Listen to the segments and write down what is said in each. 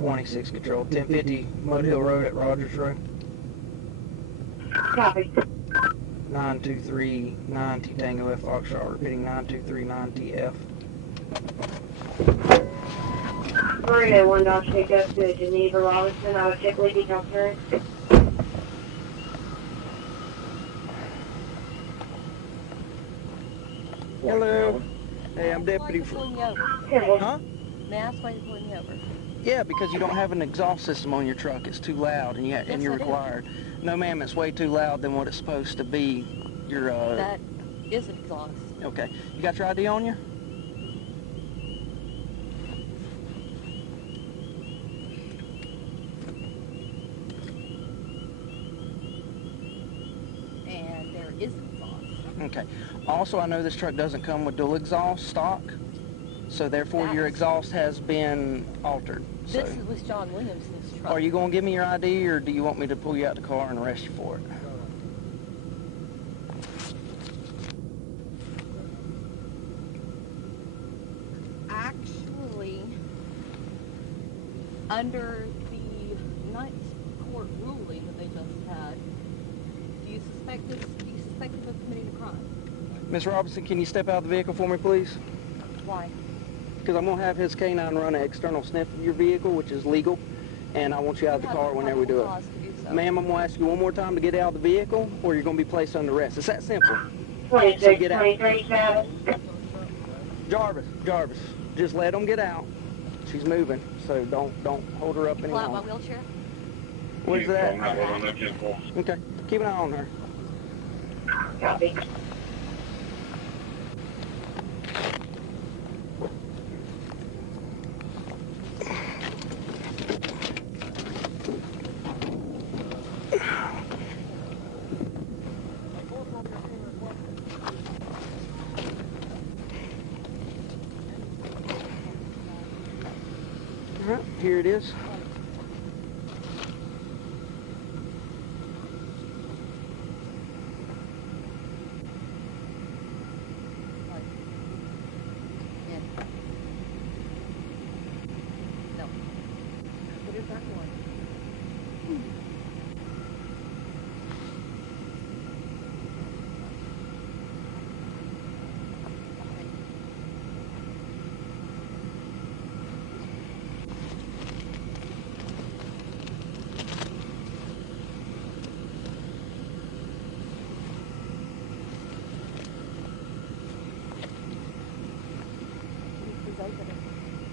26 Control, 1050 Mud Hill Road at Rogers Road. Copy. 92390 Tango F Foxtrot, repeating 92390 F. 301 Dodge pickup to Geneva Robinson. I would check leading concern. Hello. Hey, I'm deputy. Huh? May I ask why you're pulling me over? Yeah, because you don't have an exhaust system on your truck. It's too loud, and you're required. No, ma'am, it's way too loud than what it's supposed to be. That is an exhaust. Okay. You got your ID on you? And there is an exhaust. Okay. Also, I know this truck doesn't come with dual exhaust stock, so therefore your exhaust has been altered. This was John Williamson's truck. Are you going to give me your ID, or do you want me to pull you out the car and arrest you for it? Actually, under the Ninth Court ruling that they just had, do you suspect him of committing a crime? Miss Robinson, can you step out of the vehicle for me, please? Why? Because I'm going to have his canine run an external sniff of your vehicle, which is legal, and I want you out of the car whenever we do it. Ma'am, I'm going to ask you one more time to get out of the vehicle, or you're going to be placed under arrest. It's that simple. 26, get out. 23, Jarvis, just let them get out. She's moving, so don't hold her up Pull out my anymore. wheelchair? Where's that? Okay, keep an eye on her. Copy. All right, here it is. No. What is that one?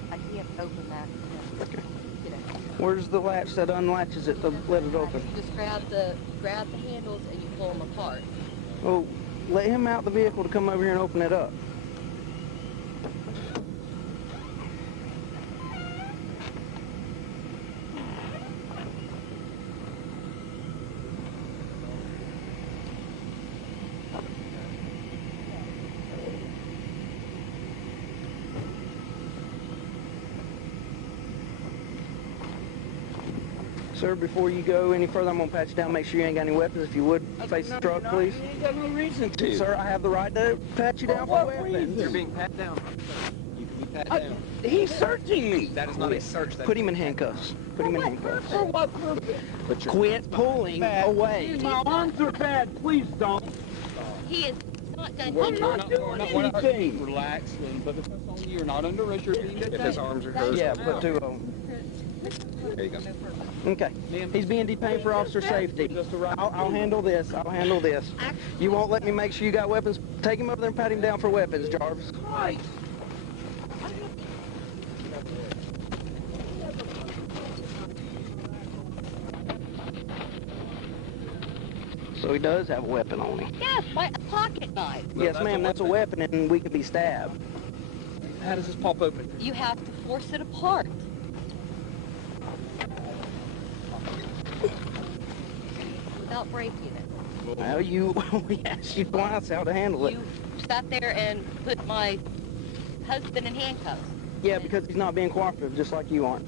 I can't open that. Where's the latch that unlatches it to let it open? You just grab the handles and you pull them apart. Oh, let him out the vehicle to come over here and open it up. Sir, before you go any further, I'm going to pat you down, make sure you ain't got any weapons. If you would, face the truck, please. You ain't got no reason to. Sir, I have the right to pat you down for weapons. You're being pat down. You can be pat down. He's searching me. That is not a search. Put him in handcuffs. Put him in handcuffs. For what purpose? Quit pulling away. My arms are bad. Please don't. He is not done. I'm not doing anything. Relax and put the cuffs on you. You're not under arrest. You're being detained. If his arms are hosed. Yeah, put two on. There you go. Okay. He's being detained for officer safety. I'll handle this. I'll handle this. You won't let me make sure you got weapons? Take him over there and pat him down for weapons, Jarvis. Right. So he does have a weapon on him. Yes, a pocket knife. Yes, ma'am, that's a weapon, and we could be stabbed. How does this pop open? You have to force it apart. Without breaking it. Well, we asked you twice how to handle it. You sat there and put my husband in handcuffs. Yeah, because he's not being cooperative, just like you aren't.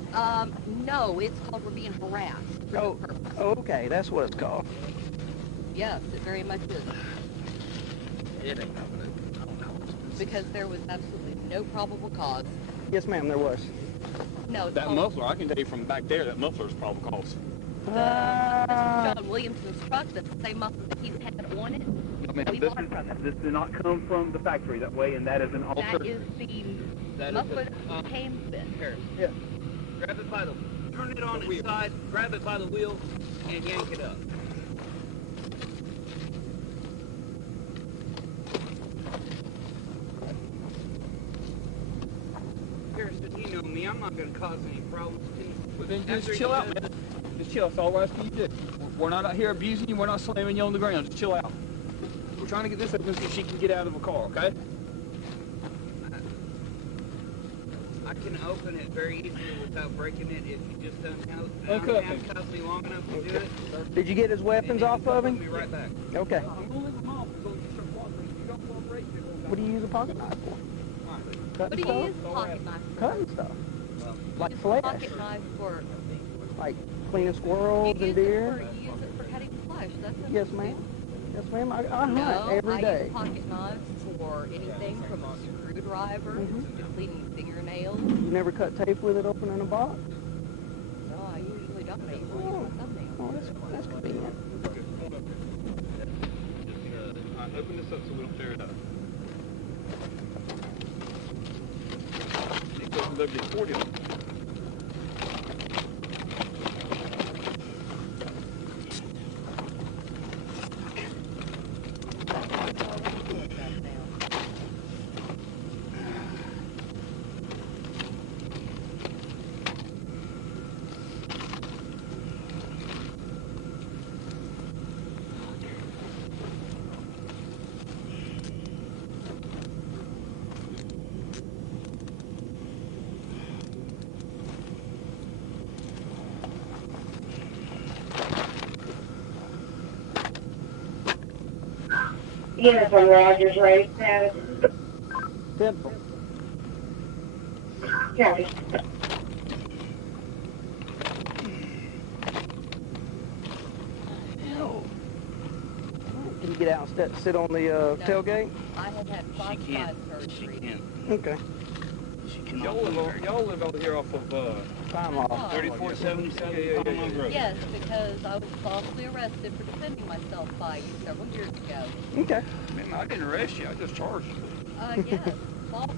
No, it's called we're being harassed. For no purpose. Okay, that's what it's called. Yes, it very much is. It ain't happening. I don't know. Because there was absolutely no probable cause. Yes, ma'am, there was. No, it's That called muffler, I can tell you from back there, that muffler's probably cost. Mr. John Williamson's truck. That's the same muffler that he's had on it. I mean, We this, bought it from him. this did not come from the factory that way, and that is an That altered. is the muffler that came with. Here. Yeah. Grab it by the, turn it on its side, grab it by the wheel, and yank it up. Harrison, you know me, I'm not gonna cause any problems. Well, then After just chill you out, do- man. Just chill. That's all we're asking you to do. We're not out here abusing you. We're not slamming you on the ground. Just chill out. We're trying to get this open so she can get out of a car, okay? I can open it very easily without breaking it if you just Okay. handcuff me long enough to do it. Did you get his weapons off of Put me him? right back. Okay. I'm going to leave them off until you start cooperating. If you don't cooperate, it won't What do you use a pocket knife for? What Cutting do you stuff? use a pocket knife for? Cutting stuff. Like Use a flesh. pocket knife for. Like cleaning squirrels You and use it deer. for cutting flesh. That's what Yes, you ma'am. do. Yes, ma'am. I hunt No, every I day. use pocket knives for anything from a screwdriver to cleaning fingernails. You never cut tape with it open in a box? No, I usually don't. I usually use my thumbnail. Oh, that's convenient. Open this up so we don't tear it up. It goes with every accordion. Uniform Rogers, right? Status. Simple. Copy. Can you get out and sit on the tailgate? I have had She five can't. She surgery. can't. Okay. She cannot. Y'all live over here off of Time off. 3477 Palm Road. Yes, because I was falsely arrested for defending myself by you several years ago. Okay. Man, I didn't arrest you. I just charged you. Yes, false.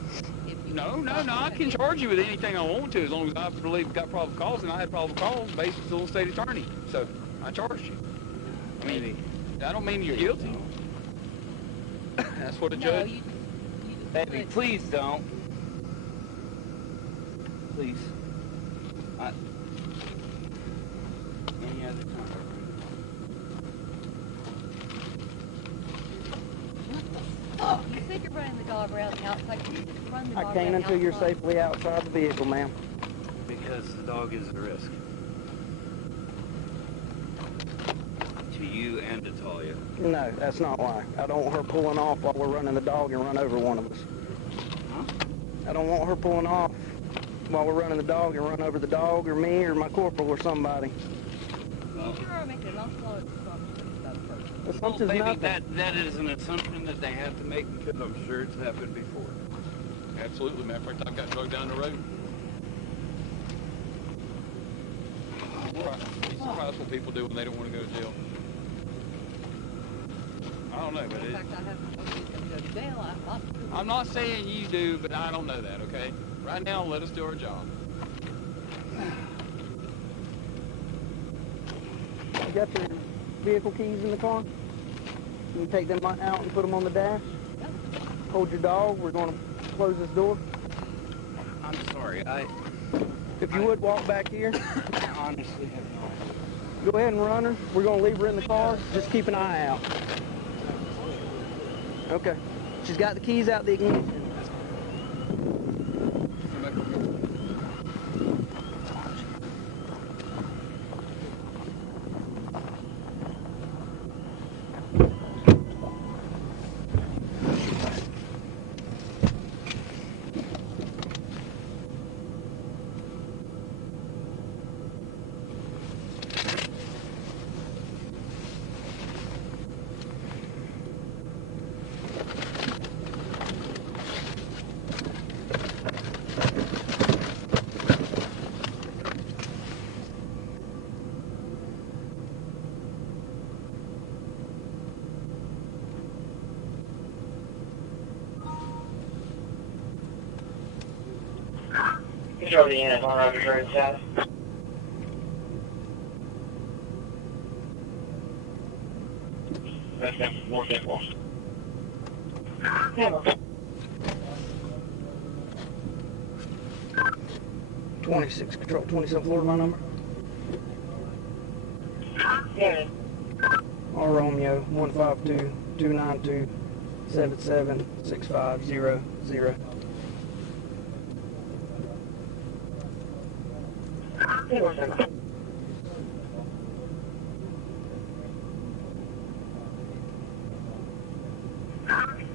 If you No. I can charge you with anything I want to as long as I believe got probable cause, and I had probable cause based on the state attorney. So I charged you. I mean, I don't mean you're guilty. That's what a No, judge. you just Baby, put- please don't. Please. Any other time. You said you're running the dog around the outside. Can you just run the I dog can't around until you're outside? safely outside the vehicle, ma'am. Because the dog is at risk. To you and to Talia. No, that's not why. I don't want her pulling off while we're running the dog and run over one of us. Huh? I don't want her pulling off while we're running the dog and run over the dog or me or my corporal or somebody. Well, You are making an awful lot of assumptions about a person. well, Assumption's baby, nothing. that is an assumption that they have to make because I'm sure it's happened before. Absolutely, man. First time I got drugged down the road. Be surprised what people do when they don't want to go to jail. I don't know, but In fact, I haven't told you to go to jail. I'm not saying you do, but I don't know that, okay? Right now, let us do our job. You got your vehicle keys in the car? You can take them out and put them on the dash? Hold your dog. We're going to close this door. I'm sorry, If you would, walk back here. I honestly have no idea. Go ahead and run her. We're going to leave her in the car. Just keep an eye out. Okay. She's got the keys out the ignition. Control the unit on Rogers Road South. That's them, more than one. Hamilton. 26, control 27 Florida, my number. Unit. R Romeo 152-292-776500. Hamilton.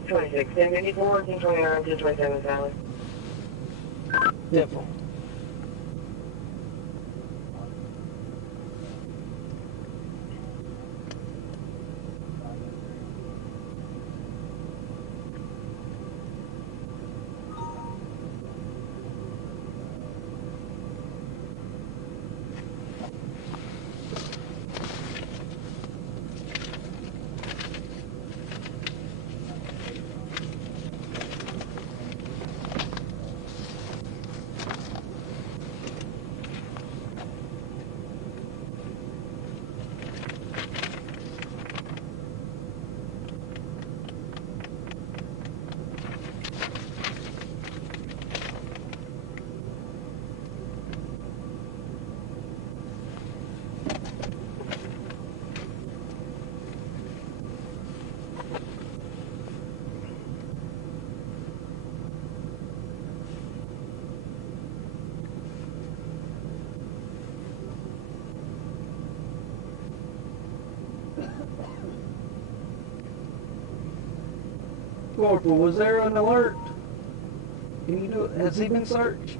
26, 1054, 1029, 1027 Valley. Dental. Corporal, was there an alert? Can you do it? Has he been searched?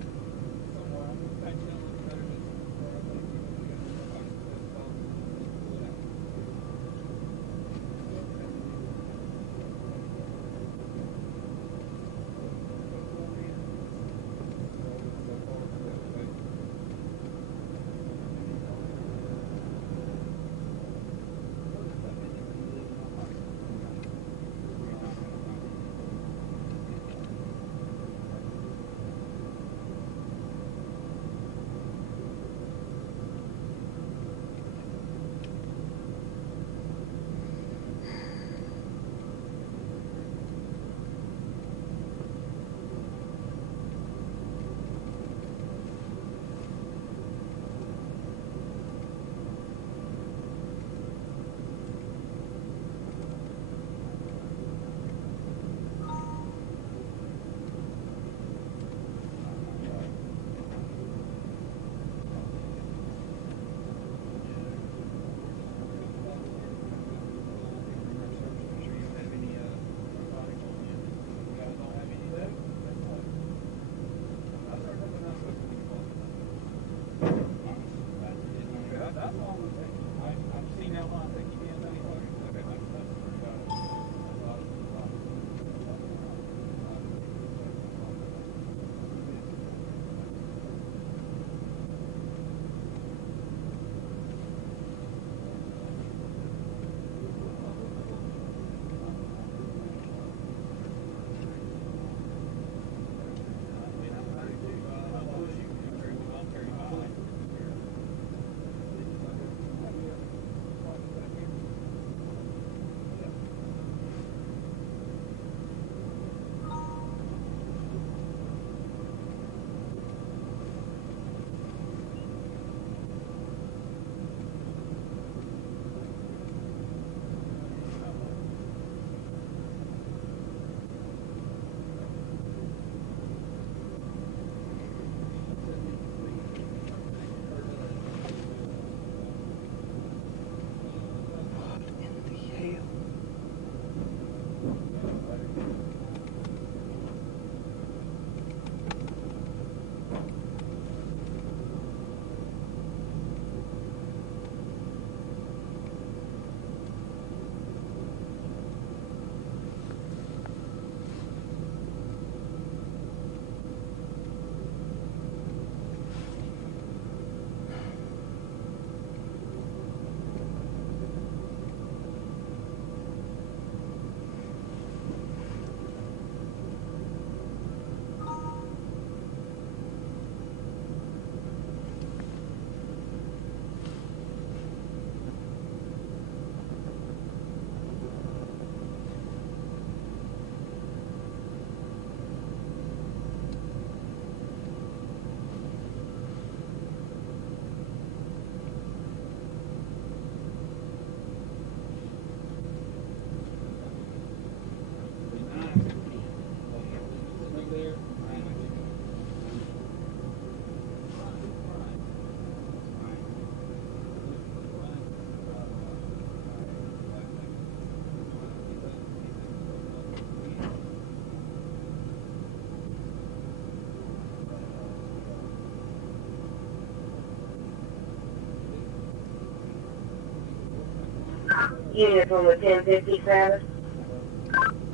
Unit from the 1050 Travis.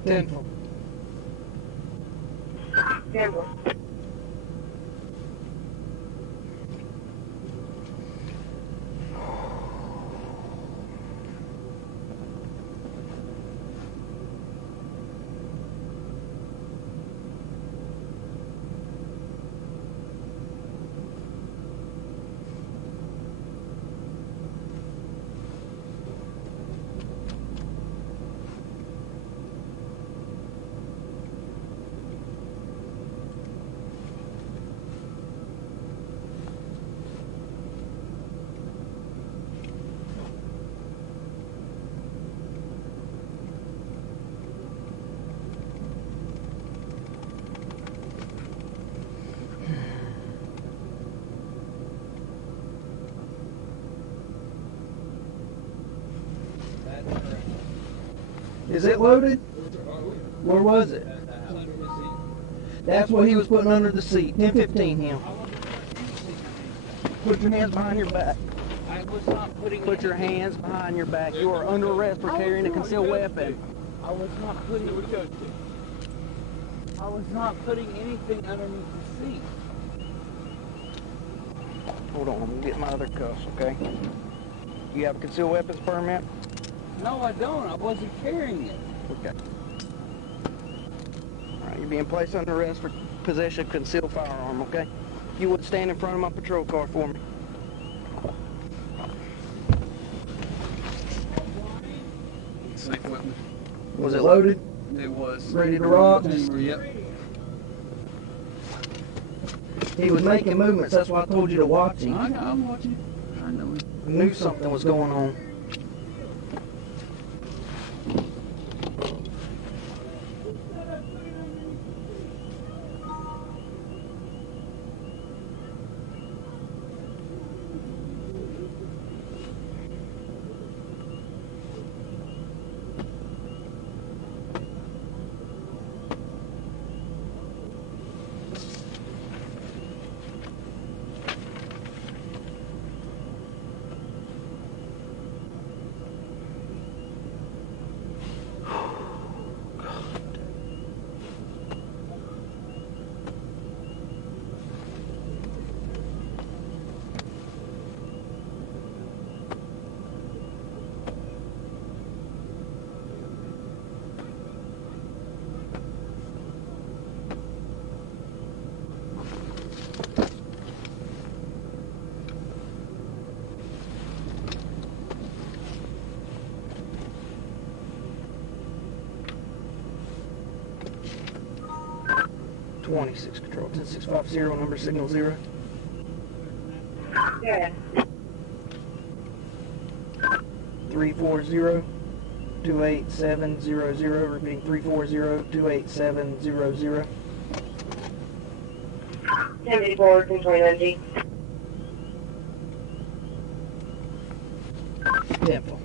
10. 10. Is it loaded? Where was it? That's what he was putting under the seat. 1015 him. Put your hands behind your back. I was not putting. Put your hands behind your back. You are under arrest for carrying a concealed weapon. I was not putting. I was not putting anything underneath the seat. Hold on, I'm gonna get my other cuffs, okay? You have a concealed weapons permit? No, I don't. I wasn't carrying it. Okay. Alright, you're being placed under arrest for possession of concealed firearm, okay? If you would stand in front of my patrol car for me. Safe weapon. Was it loaded? It was. Ready to rock? Yep. He was making movements, that's why I told you to watch him. I'm watching. I know it. I knew something was going on. Control 10650, number signal 0. Yeah. 340-28700, repeating 340-28700. 1054, 1029G. Temple.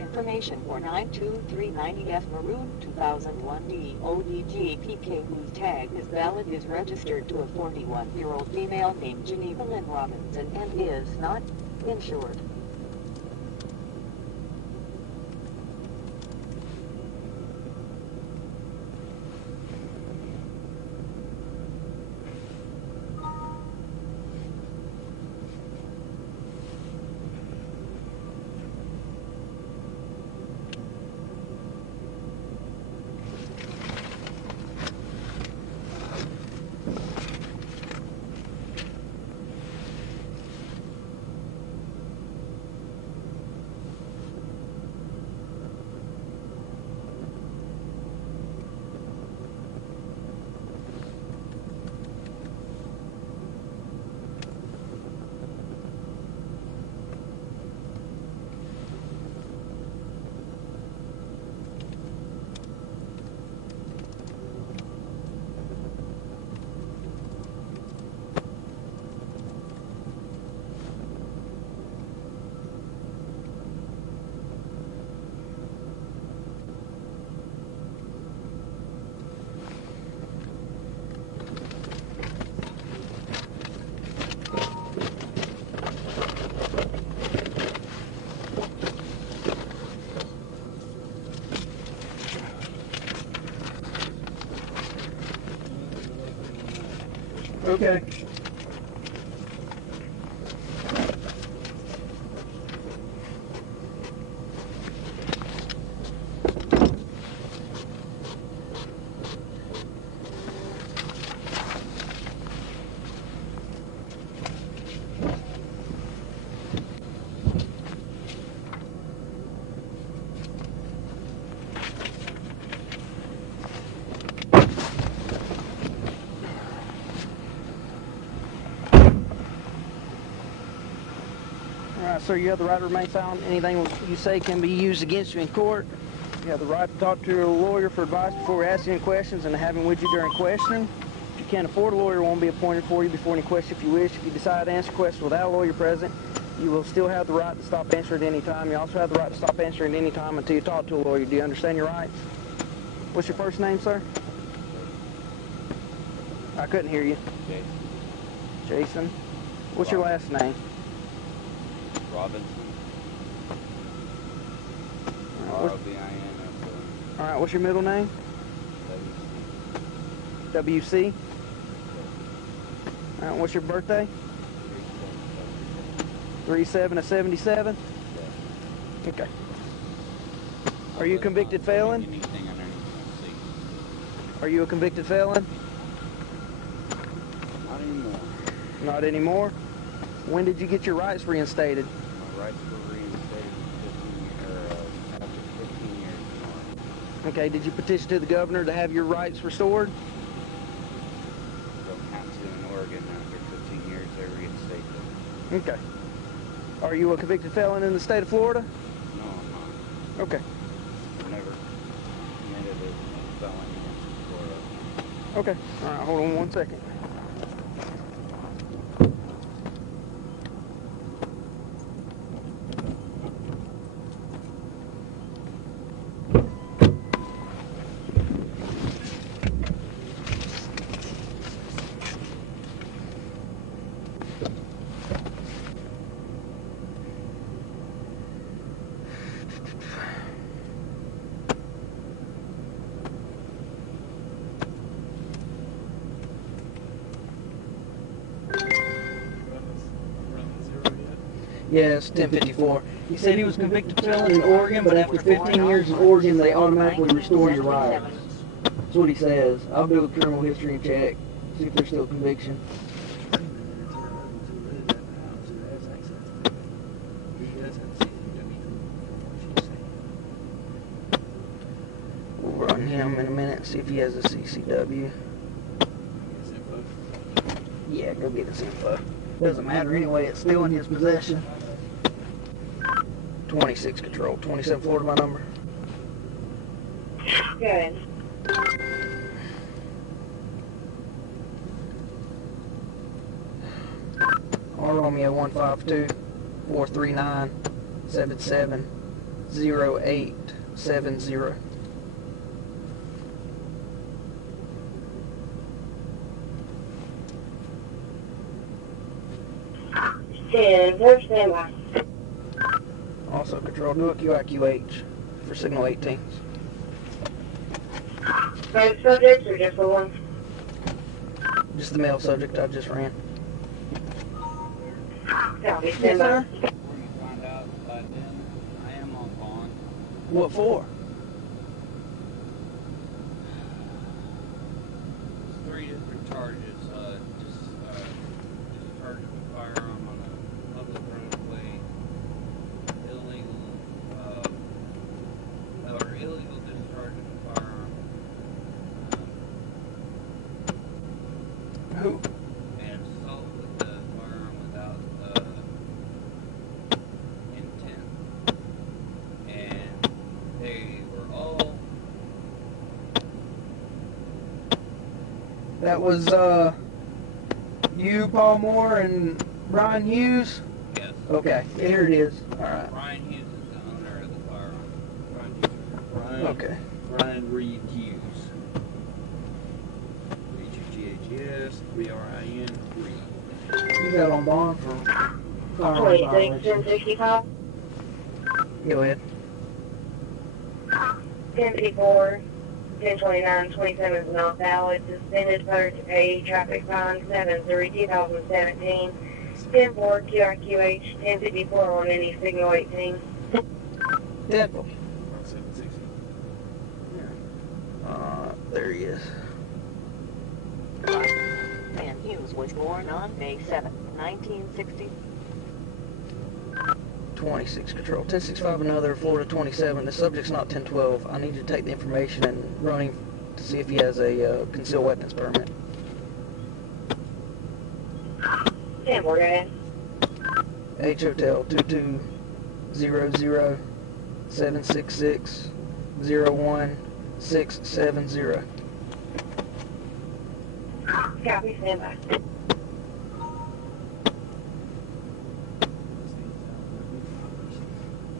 Information for 92390F Maroon 2001D ODG PK whose tag is valid is registered to a 41-year-old female named Geneva Lynn Robinson and is not insured. Okay. All right, sir, you have the right to remain silent. Anything you say can be used against you in court. You have the right to talk to your lawyer for advice before asking any questions and to have him with you during questioning. If you can't afford a lawyer, one will be appointed for you before any question if you wish. If you decide to answer questions without a lawyer present, you will still have the right to stop answering at any time. You also have the right to stop answering at any time until you talk to a lawyer. Do you understand your rights? What's your first name, sir? I couldn't hear you. Jason. What's your last name? Robinson. R-O-B-I-N-S-O-N. All right, what's your middle name? WC. All right, what's your birthday? 3/7 of 77? Okay. Are you a convicted felon? Are you a convicted felon? Not anymore. Not anymore? When did you get your rights reinstated? My rights were reinstated after 15 years tomorrow. Okay, did you petition to the governor to have your rights restored? Don't have to in Oregon after 15 years they reinstate them. Okay. Are you a convicted felon in the state of Florida? No, I'm not. Okay. I've never committed a felony in Florida. Okay. All right, hold on one second. Yes, 1054. He said he was convicted felon in Oregon, but after 15 years in Oregon, they automatically restore your rights. That's what he says. I'll do a criminal history check, see if there's still conviction. We'll run him in a minute, see if he has a CCW. Yeah, go get his info. Doesn't matter anyway, it's still in his possession. 26 control, 27 Florida my number. Good. R Romeo 152 439 770870. Standby. Also control, do a QIQH for signal 18s. Both subjects or just the one? Just the male subject I just ran. Copy, Yes, standby. sir. Before you find out by then, I am on bond. What for? It's 3 different charges. Discharge of a firearm on a public roadway, illegal discharge of a firearm, Who? and assault with the firearm without intent. And they were all That was, you, Paul Moore, and Brian Hughes? yes. Okay, here it is. Alright. Brian Hughes is the owner of the firearm. Brian, Okay. Brian Reed Hughes. H-U-G-H-E-S, B-R-I-N, Reed. You got on bond for firearms 26, violation. 1065, Go ahead. 1054, 1029-27 is not valid. Suspended clerk to pay traffic fine 7/3/2017. 10-4 QIQH 1054 on any signal 18. Dental. There he is. Van Hughes was born on May 7, 1960. 26 control. 1065 another, Florida 27. The subject's not 1012. I need you to take the information and run him to see if he has a concealed weapons permit. 10-4, go ahead. H Hotel 2200 766 01670. Copy, stand by.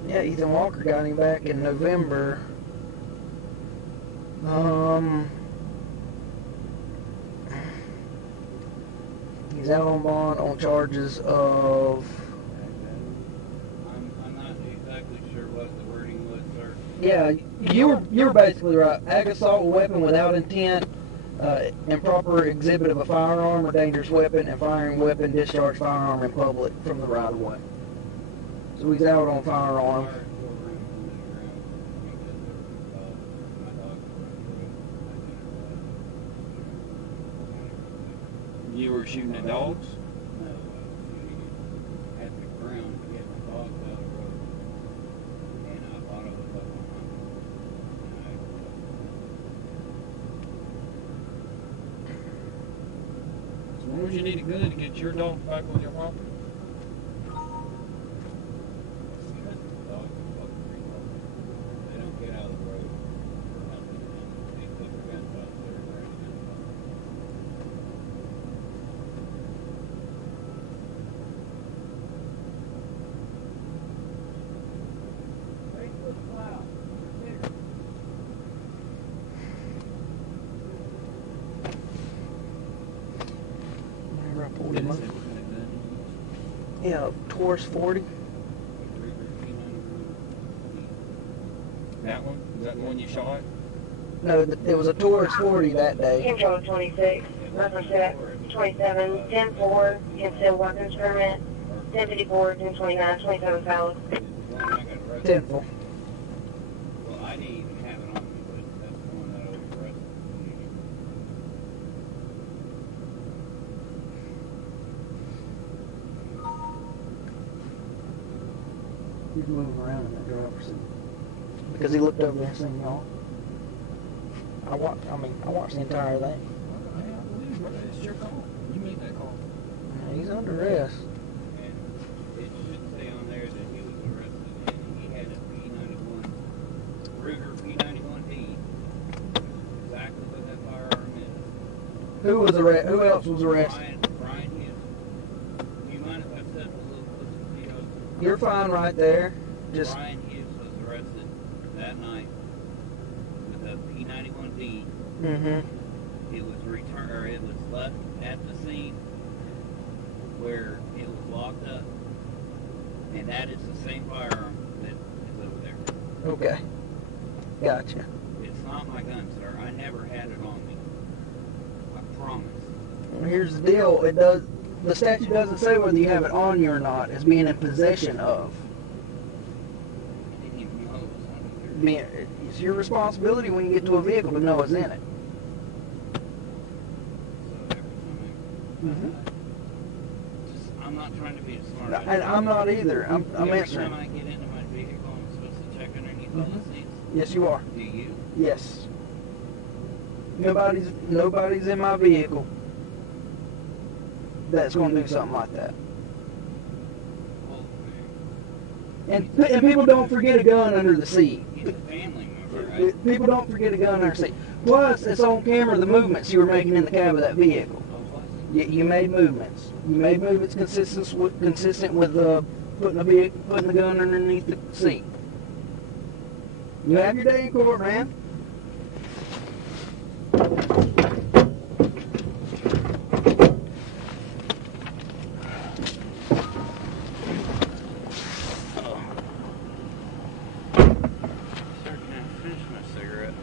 Yeah, Ethan Walker got him back in November. He's out on bond on charges of... I'm not exactly sure what the wording was, sir. Yeah, you were basically right. Ag assault with weapon without intent, improper exhibit of a firearm or dangerous weapon, and firing weapon, discharge firearm in public from the right of way. So he's out on firearm. You were shooting at dogs? No, shooting at the ground to get my dogs out of the road. And I thought I was up on As long as you need a gun to get your dog back on your property. because the dogs are fucking retarded. They don't get out of the road for nothing. They put their guns out there and bring them out. Whenever I pulled him up. Yeah, Taurus 40. That one? Is that the one you shot? No, it was a Taurus 40 that day. Control 26, reference set 27, 10-4, concealed weapons permit, 1054, 1029, 27 valid. 10-4. Well, I didn't even have it on me, but that's the one that I was arrested. He's moving around in that driver's seat. Because he looked over there and seen y'all. I watched the entire thing. It's your call. You made that call. He's under arrest. And it should say on there that he was arrested and he had a P91, Ruger P91D. Exactly what that firearm is. Who else was arrested? Brian Hughes. Do you mind if I step a little closer to you? You're fine right there. Just Brian Hughes was arrested that night with a P91D. It was returned, or it was left at the scene where it was locked up, and that is the same firearm that is over there. Okay. Gotcha. It's not my gun, sir. I never had it on me. I promise. Well, here's the deal. The statute doesn't say whether you have it on you or not. It's being in possession of. I didn't even know it was under there. It's your responsibility when you get to a vehicle to know it's in it. So every time I'm not trying to be a smart ass. And I'm not either. I'm Every answering. time I get into my vehicle, I'm supposed to check underneath all the seats. Yes, you are. Do you? Yes. Nobody's in my vehicle that's going to do something like that. Well, And people don't forget a gun under the seat. he's a family member, right? People don't forget a gun under the seat. Plus, it's on camera the movements you were making in the cab of that vehicle. You made movements. You made movements consistent with putting the gun underneath the seat. You have your day in court, man. Sir, can I finish my cigarette?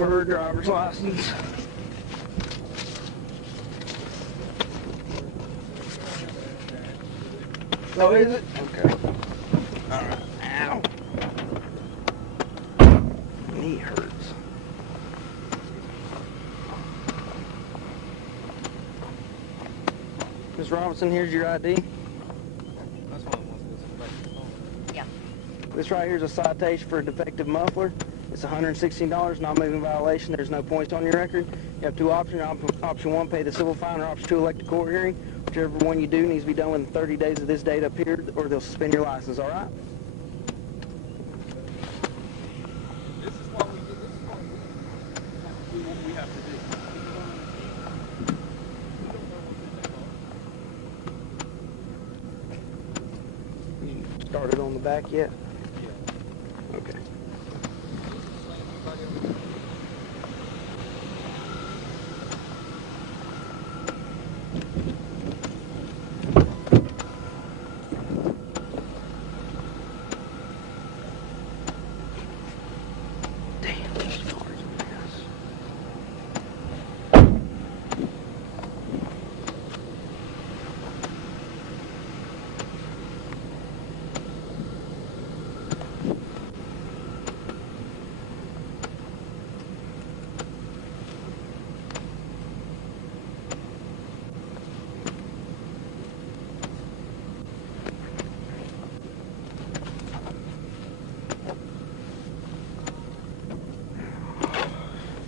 of her driver's license. Oh, is it? Okay. Alright. Ow. Knee hurts. Ms. Robinson, here's your ID. That's why I want to go back to the phone. Yeah. This right here is a citation for a defective muffler. It's $116, non-moving violation. There's no points on your record. You have two options. Option one, pay the civil fine, or option two, elect a court hearing. Whichever one you do needs to be done within 30 days of this date up here, or they'll suspend your license, all right? This is why we do what we have to do. We don't know what's in that car. You started on the back yet? Yeah. Okay. Damn, this car's a mess.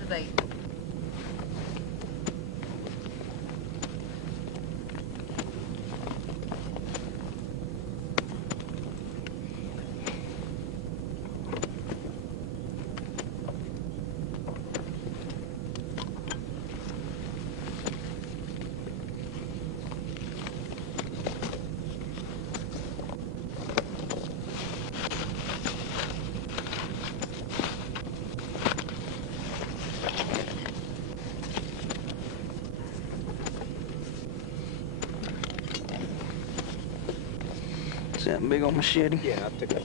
Today. See that big old machete? Yeah, I took that.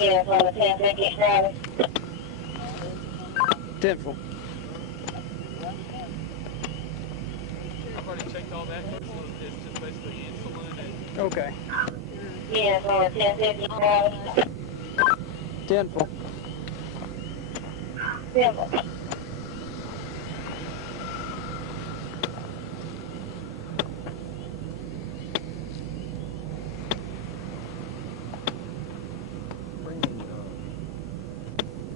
Yeah, from the 1050 Travis. Tenful. Everybody checked all that. It's just basically insulin and Okay. Yeah, from the 1050 Travis. Tenful. Simple. bring me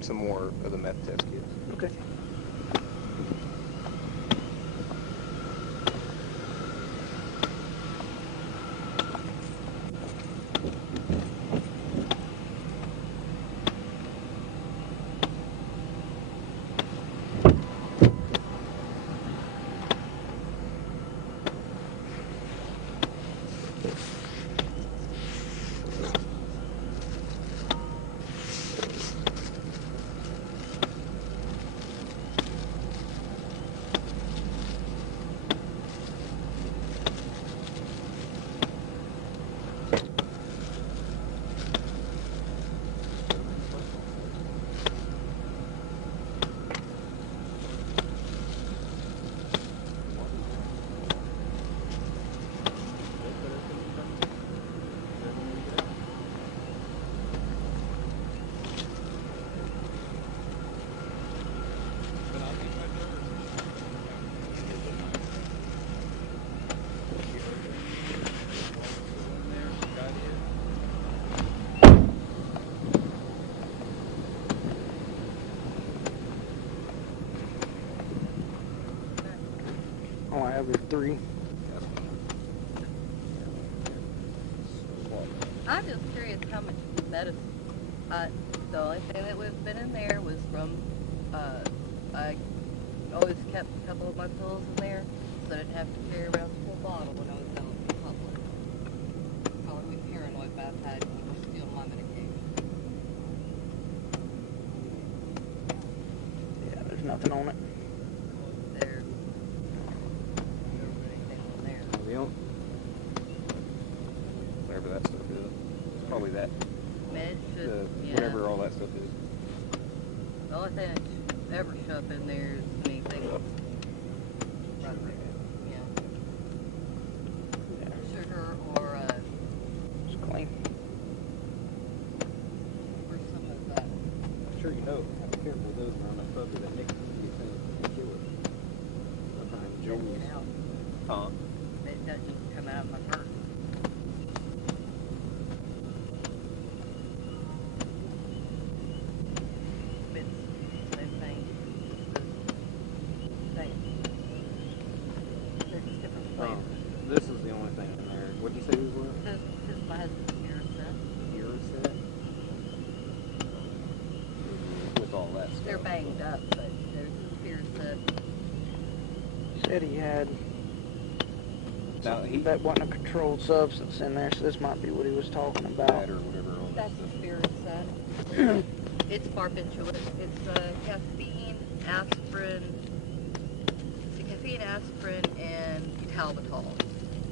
some more of the meth test kits. Okay. All I have is 3. I'm just curious how much medicine. The only thing that was been in there was from, I always kept a couple of my pills in there so I didn't have to carry around the full bottle when I was out in public. Calling me paranoid, but I've had people steal my medication. nothing on it. There. Don't put anything on there. The only, whatever that stuff is. It's probably that. Med should, yeah. Whatever all that stuff is. The only thing that should ever show up in there is anything right there. Yeah. Sugar or, It's clean. or some of that. I'm sure you know how to be careful with those around that puppy that nicks you can kill it. Sometimes Get Jones. out. Huh? It doesn't come out of my purse. It's same thing. Same. They're just different flavors. This is the only thing in there. What did you say these were? This is my husband's ear set. Ear set? With all that stuff. They're banged up, but there's his ear set. Said he had Now, that wasn't a controlled substance in there, so this might be what he was talking about. that or whatever all that That's stuff. the spirit set. It's barbiturate. It's caffeine, aspirin, and talbotol.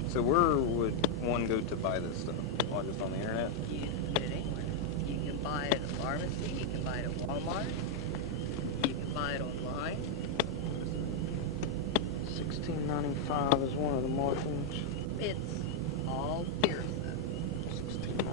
So where would one go to buy this stuff? Oh, just on the internet? You can get it anywhere. You can buy it at a pharmacy. You can buy it at Walmart. You can buy it online. $16.95 is one of the markings. It's all beer set. $16.95.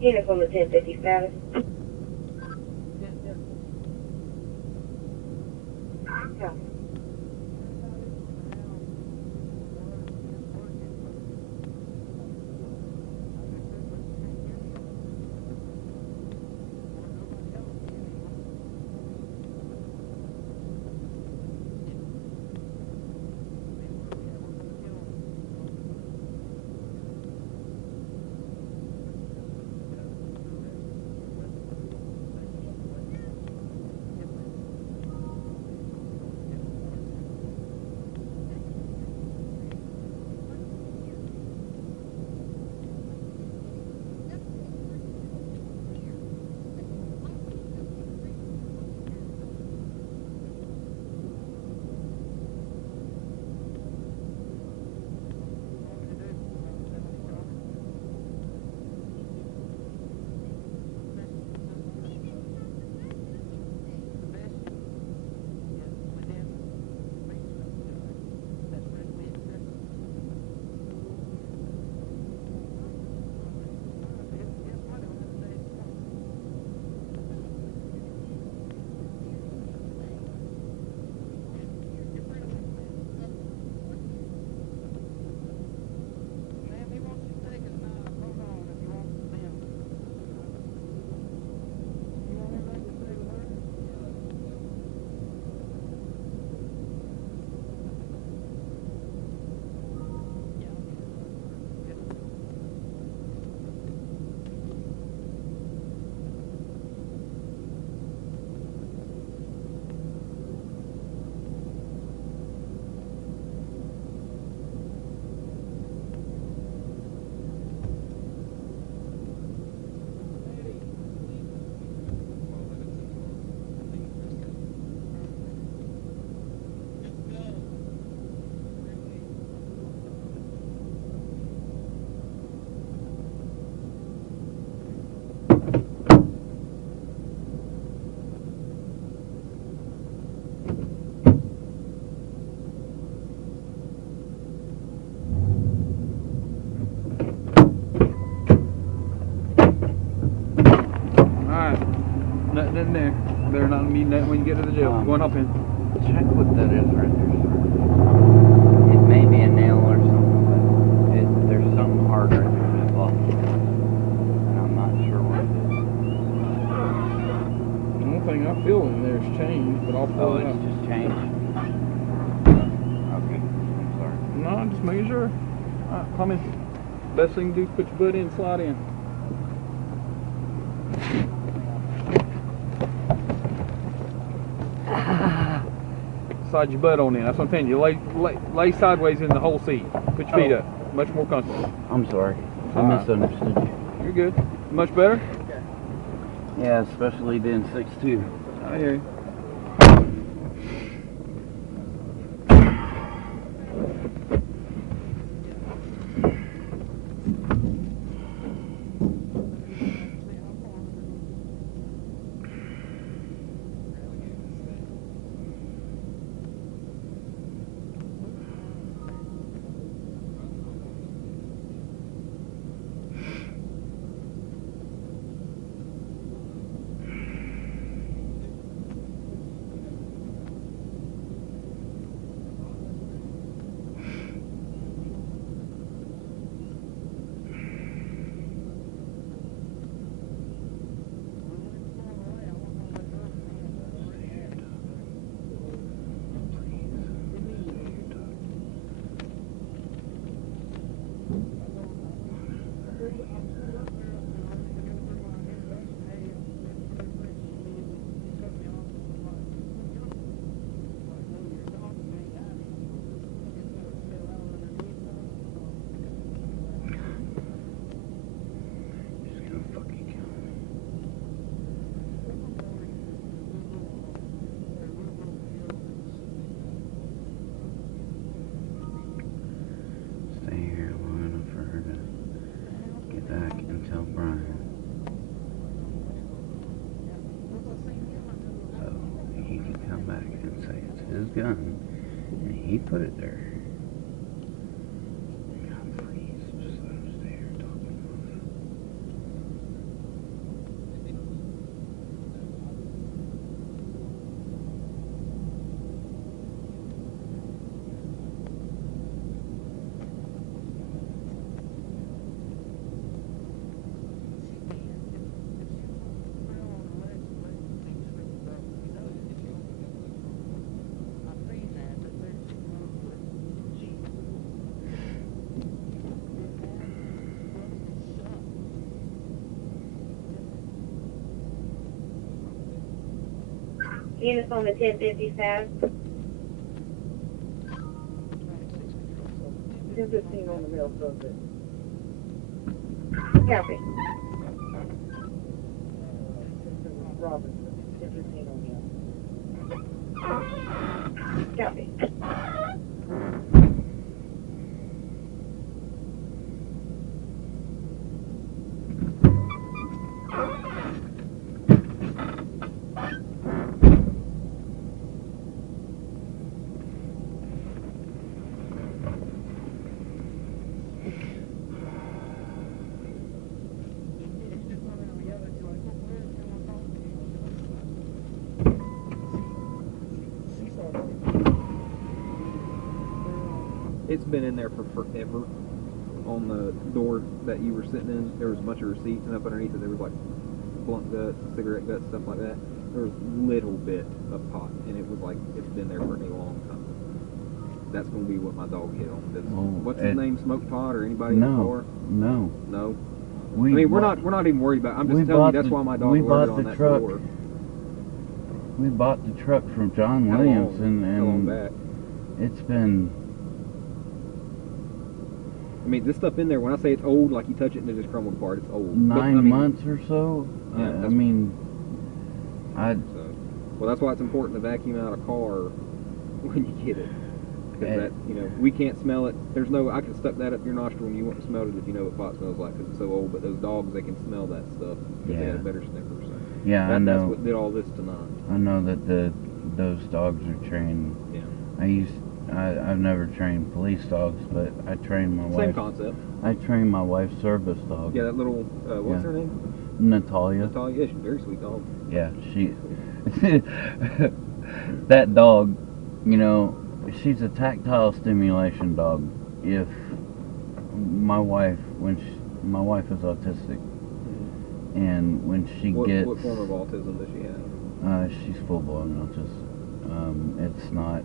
Units on the 1050 status. Yeah. you when you get to the jail. Go and hop in. Check what that is right there, sir. It may be a nail or something, but there's something hard right there in that block. And I'm not sure what it is. The only thing I feel in there is change, but I'll pull it it's out. just changed? Okay, I'm sorry. No, I'm just making sure. Alright, come in. Best thing to do is put your butt in, slide in. Slide your butt on in. That's what I'm telling you. Lay sideways in the whole seat. Put your feet up. Much more comfortable. I'm sorry. I Alright. misunderstood you. You're good. Much better? Yeah, especially being 6'2". I hear you. His gun, and he put it there. God, please, just let him stay here talking Units on the 1050 south. 1015 on the middle subject. Copy. Robinson, 1015 on the Copy. It's been in there for forever. On the door that you were sitting in, there was a bunch of receipts, and up underneath it there was like blunt guts, cigarette guts, stuff like that. There was a little bit of pot, and it was like it's been there for a long time. That's gonna be what my dog hit on. What's his name? Smoke pot or anybody in the car? No. No. I mean, we're not even worried about it. I'm just telling you that's why my dog alerted on that door. We bought the truck from John Williams, and back? It's been. I mean, this stuff in there, when I say it's old, like you touch it and it just crumbled apart, it's old. 9 months or so. Yeah, I mean, well, that's why it's important to vacuum out a car when you get it. Because that, you know, we can't smell it. There's no, I could stuck that up your nostril and you wouldn't smell it if you know what pot smells like because it's so old. But those dogs, they can smell that stuff. They have better sniffers. So yeah, I know. That's what did all this tonight. I know that those dogs are trained. Yeah. I've never trained police dogs, but I trained my wife. Same concept. I trained my wife's service dog. Yeah, that little, what's her name? Natalia. Natalia, yeah, she's a very sweet dog. Yeah, that dog, you know, she's a tactile stimulation dog. If my wife, my wife is autistic, and when she gets... What form of autism does she have? She's full-blown autism. It's not...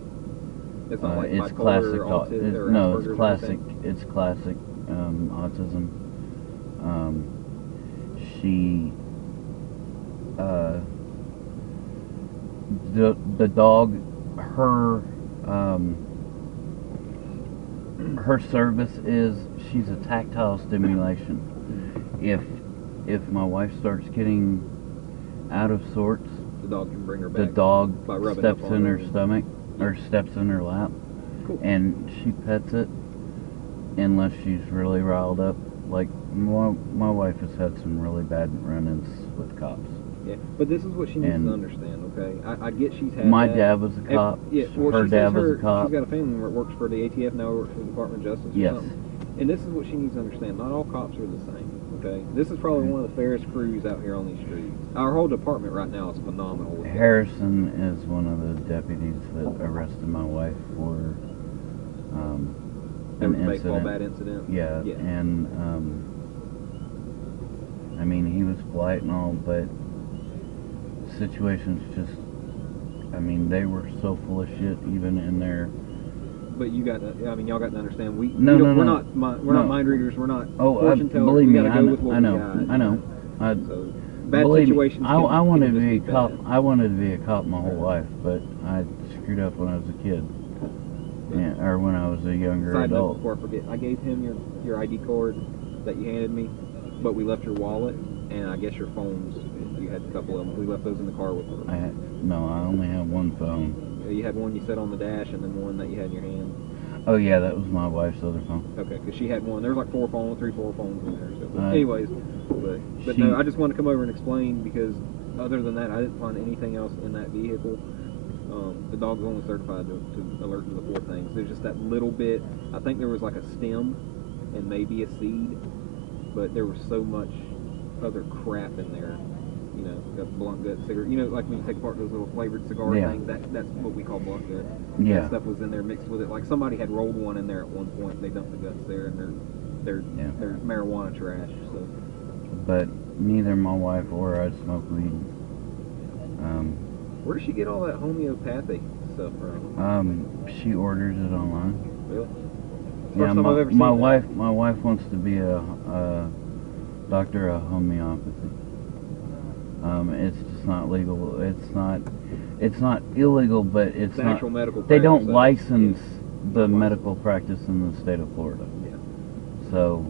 It's not like it's bipolar classic. or autism, or No, Asperger's it's or classic. anything? It's classic autism. She, the dog, her service is she's a tactile stimulation. If my wife starts getting out of sorts, The dog can bring her the back. dog by rubbing steps up on in her her and- stomach or steps in her lap, Cool. and she pets it unless she's really riled up. Like my wife has had some really bad run-ins with cops. Yeah, but this is what she needs And to understand, okay? I get she's had My that. dad was a cop. Yeah, well, Her she dad says was a cop. She's got a family member that works for the ATF now, works for the Department of Justice or Yes. something. And this is what she needs to understand. Not all cops are the same, okay? This is probably one of the fairest crews out here on these streets. Our whole department right now is phenomenal. with that. Harrison is one of the deputies that arrested my wife for There an was a baseball incident. bat incident. Yeah, Yeah. and I mean, he was polite and all, but situations just, I mean, they were so full of shit even in there. But you got to, I mean, y'all got to understand, we're No. not mind readers, we're not fortune tellers. Believe We me, got to go with what I know, we got. I know. So, bad Believe me, situations. I wanted to be a just cop. bad. I wanted to be a cop my whole life, but I screwed up when I was a kid, or when I was a younger Side note adult. before I forget, I gave him your ID card that you handed me, but we left your wallet and I guess your phones. You had a couple of them. We left those in the car with us. I only have one phone. You had one you set on the dash and then one that you had in your hand. Oh yeah, that was my wife's other phone. Okay, because she had one. There was like 4 phones in there. So, but Uh, anyways, but she- no, I just wanted to come over and explain because other than that, I didn't find anything else in that vehicle. The dog's only certified to alert to the 4 things. There's just that little bit. I think there was like a stem and maybe a seed, but there was so much other crap in there. You know, got blunt gut cigarette. You know, like when you take apart those little flavored cigar Yeah. things. That's what we call blunt gut. Yeah. That stuff was in there mixed with it. Like somebody had rolled one in there at one point. They dumped the guts there, and they're marijuana trash. So. But neither my wife or I smoke weed. Where does she get all that homeopathy stuff from? She orders it online. Really? Yeah, First time I've ever seen my that. wife wants to be a doctor of homeopathy. It's just not legal. It's not illegal, but it's The not. actual medical They don't practice, license the Not medical practice in the state of Florida. Yeah. So,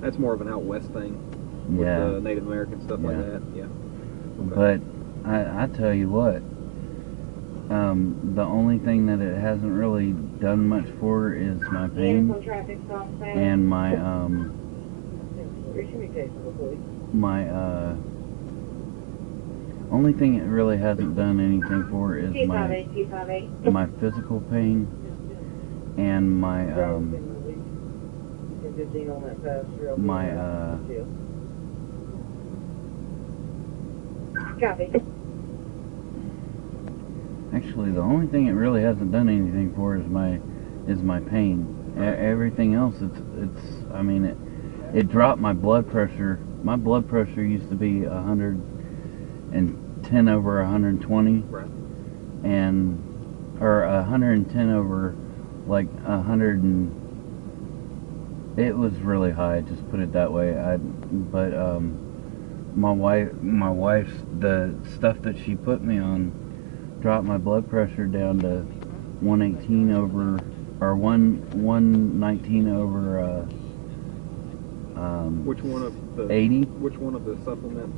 That's more of an out west thing. With yeah. the Native American stuff like Yeah. that. Yeah. Okay. But I tell you what, the only thing that it hasn't really done much for is my pain Vehicle traffic stop sign. and my only thing it really hasn't done anything for is 258. my physical pain and my Copy. actually the only thing it really hasn't done anything for is my pain. Everything else, it's I mean it dropped my blood pressure. My blood pressure used to be 110 over 120, Right. or 110 over like 100 and it was really high, just put it that way. But my wife's the stuff that she put me on dropped my blood pressure down to 118 over or 119 over Which one of the 80. Which one of the supplements?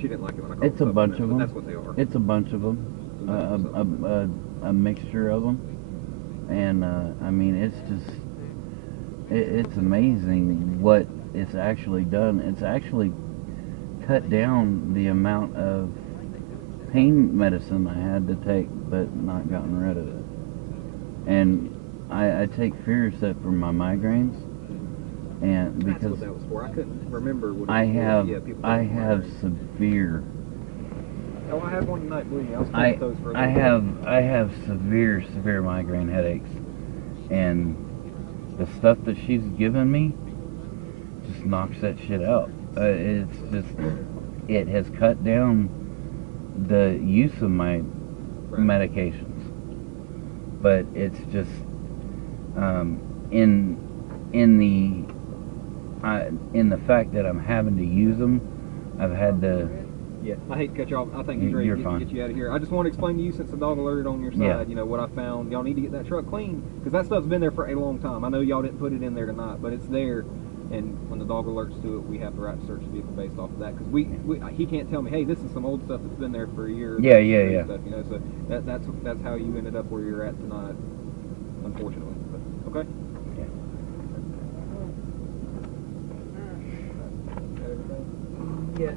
She didn't like it when I called It's a them bunch of supplements, them. but that's what they are. It's a bunch of them, a mixture of them, and I mean it's just it's amazing what it's actually done. It's actually cut down the amount of pain medicine I had to take, but not gotten rid of it. And I take Furiset for my migraines, and That's because what that was for. I couldn't remember what it I was for. have Yeah, people I don't have remember. severe Oh, I had one tonight, believe me. I was playing with those for a little bit. I have severe migraine headaches, and the stuff that she's given me just knocks that shit out. It's just, it has cut down the use of my medications, but it's just in the fact that I'm having to use them, I've had to. Yeah, I hate to cut you off. I think he's ready to get you out of here. I just want to explain to you, since the dog alerted on your side, you know, what I found. Y'all need to get that truck clean, because that stuff's been there for a long time. I know y'all didn't put it in there tonight, but it's there, and when the dog alerts to it, we have the right to search the vehicle based off of that, because he can't tell me, hey, this is some old stuff that's been there for a year. Yeah. Stuff, you know, so that's how you ended up where you're at tonight, unfortunately. But, okay? Yes.